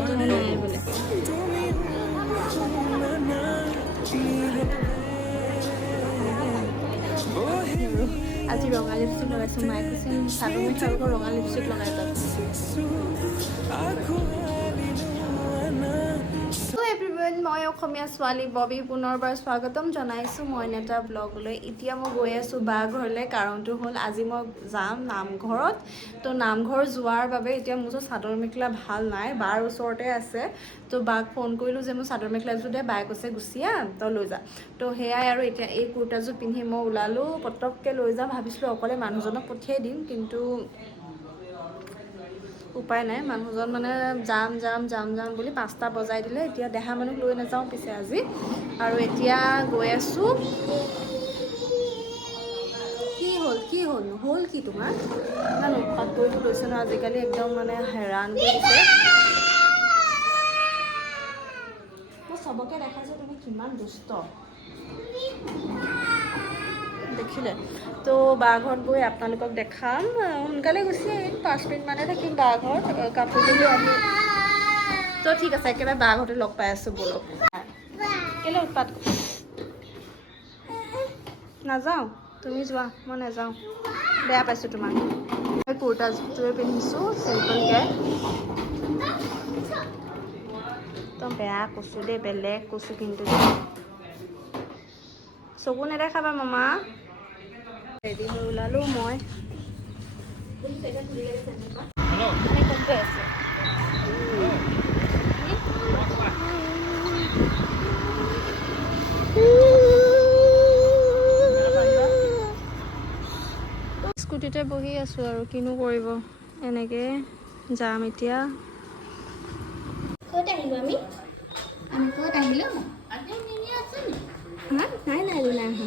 জেঠাই নাই বোলে আজি ৰঙা লিপষ্টিক লগাইছোঁ মায়ে কৈছে চাদৰ ৰঙা লিপষ্টিক লগাই যাম এভৰিৱান মই অসমীয়া ছোৱালী ববি পুনৰবাৰ স্বাগতম জনাইছোঁ মই এটা ব্লগলৈ। এতিয়া মই গৈ আছোঁ বা ঘৰলৈ কাৰণটো হ'ল আজি মই যাম নামঘৰত। তো নামঘৰ যোৱাৰ বাবে এতিয়া মোৰ ওচৰত চাদৰ মেখেলা ভাল নাই বাৰ ওচৰতে আছে। তো বাক ফোন কৰিলোঁ যে মোৰ চাদৰ মেখেলাযোৰ দে বায়ে কৈছে আহ তই লৈ যা। তো সেয়াই আৰু এতিয়া এই কুৰ্তাযোৰ পিন্ধি মই ওলালোঁ পটককৈ লৈ যাম ভাবিছিলোঁ অকলে মানুহজনক পঠিয়াই দিম কিন্তু উপায় নাই। মানুহজন মানে যাম যাম যাম যাম বুলি পাঁচটা বজাই দিলে। এতিয়া দেহা মানুহ লৈ নাযাওঁ পিছে আজি। আৰু এতিয়া গৈ আছোঁ। কি হ'ল কি হ'ল? হ'ল কি তোমাৰ? ইমান উৎপাত কৰিব লৈছে ন আজিকালি একদম মানে হেৰাণ কৰি মই চবকে দেখাইছোঁ, তুমি কিমান দুষ্ট। দেখিলে। তো বা ঘৰত গৈ আপোনালোকক দেখাম। সোনকালে গুচি আহিম, পাঁচ মিনিট মানে থাকিম বা ঘৰত কাপোৰ যদি আহি। তো ঠিক আছে, একেবাৰে বা ঘৰতে লগ পাই আছোঁ বলক। কেলৈ উৎপাত নাযাওঁ, তুমি যোৱা, মই নাযাওঁ। বেয়া পাইছোঁ তোমাক। মই কুৰ্তাযোৰে পিন্ধিছোঁ চিম্পলকৈ একদম বেয়া কৈছোঁ দেই, বেলেগ কৈছোঁ কিন্তু চকু নেদেখাবা মামা। ৰেডি হৈ ওলালোঁ মই মানে আছে স্কুটিতে বহি আছোঁ আৰু কিনো কৰিব? এনেকৈ যাম এতিয়া। ক'ত আহিলোঁ আমি? আমি ক'ত আহিলো? নাই নাই নাই অহা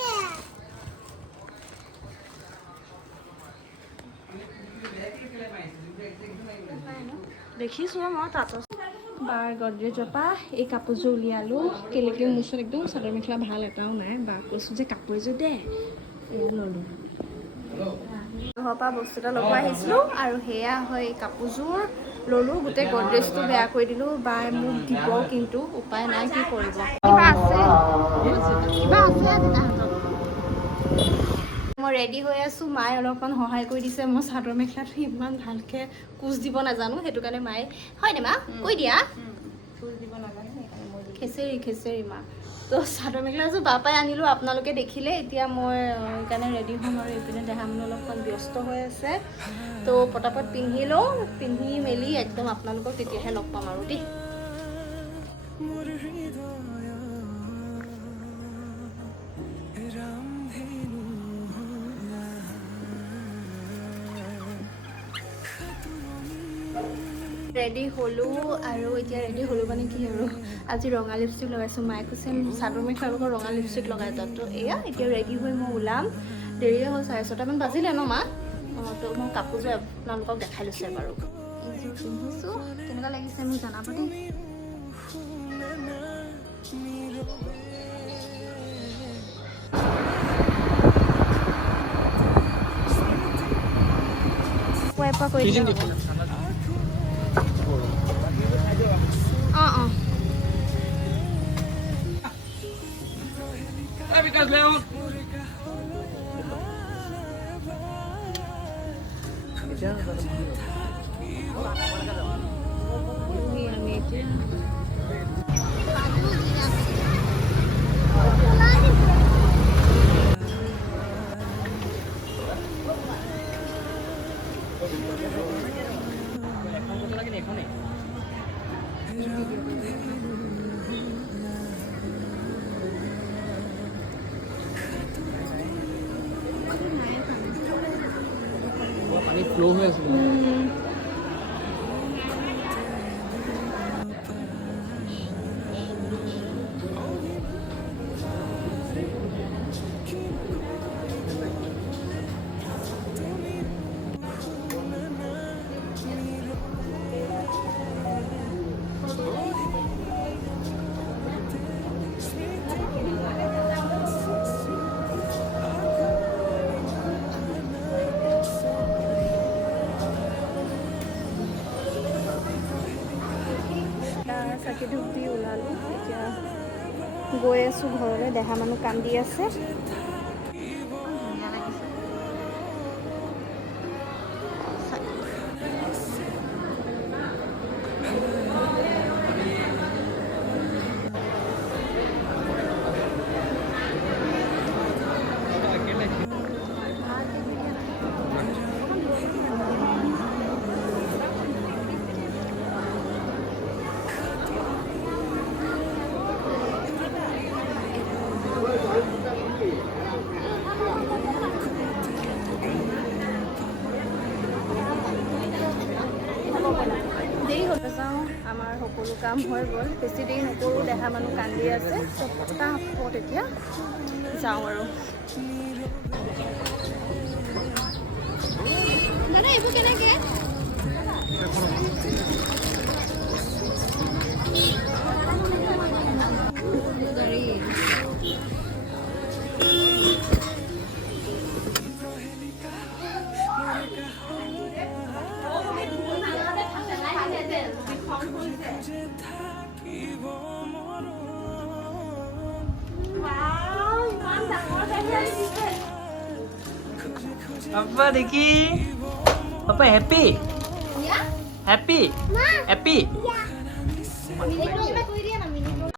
দেখিছোঁ মই তাত বাৰ গডৰেজৰ পৰা এই কাপোৰযোৰ উলিয়ালোঁ কেলেকে মোৰ ওচৰত একদম চাদৰ মেখেলা ভাল এটাও নাই বাক কৈছোঁ যে কাপোৰ এযোৰ দে। ল'লোঁ। ঘৰৰ পৰা বস্তু এটা ল'ব আহিছিলোঁ আৰু সেয়া হয় কাপোৰযোৰ। ল'লোঁ গোটেই গডৰেজটো বেয়া কৰি দিলোঁ বাই মোক দিব কিন্তু উপায় নাই কি কৰিব। কিবা আছে? কিবা আছে মই ৰেডি হৈ আছোঁ। মায়ে অলপমান সহায় কৰি দিছে। মই চাদৰ মেখেলাটো ইমান ভালকৈ কোচ দিব নাজানো সেইটো কাৰণে মায়ে হয়নে মা? কৈ দিয়া। খেচেৰি খেচেৰি মা। তো চাদৰ মেখেলাযোৰ বাপাই আনিলোঁ আপোনালোকে দেখিলে। এতিয়া মই সেইকাৰণে ৰেডি হ'ম আৰু এইপিনে দেহা মানুহ অলপমান ব্যস্ত হৈ আছে। তো পটাপট পিন্ধি লওঁ পিন্ধি মেলি একদম আপোনালোকক তেতিয়াহে লগ পাম আৰু দেই। ৰেডি হ'লোঁ আৰু এতিয়া ৰেডি হ'লোঁ মানে কি আৰু আজি ৰঙা লিপষ্টিক লগাইছোঁ মায়ে কৈছে চাদৰ মেখেলাৰ লগত ৰঙা লিপষ্টিক লগাই যাওঁ তো এয়া এতিয়া ৰেডি হৈ মই ওলাম। দেৰিয়ে হ'ল চাৰে ছটামান বাজিলে ন মা? তো মই কাপোৰযোৰ আপোনালোকক দেখাই লৈছোঁ বাৰু এইযোৰ পিন্ধিছোঁ কেনেকুৱা লাগিছে মোক জনাব দেই। কৰি দিলে Gracias, León. Gracias. 로우에서 চাকি ধূপ দি ওলালোঁ এতিয়া গৈ আছোঁ ঘৰলৈ দেহা মানুহ কান্দি আছে যাওঁ আমাৰ সকলো কাম হৈ গ'ল। বেছি দেৰি নকৰোঁ দেহা মানুহ কান্দি আছে। তো পটাপট এতিয়া যাওঁ আৰু। Apa lagi? Apa happy? Ya. Happy? Ma. Happy? Ya.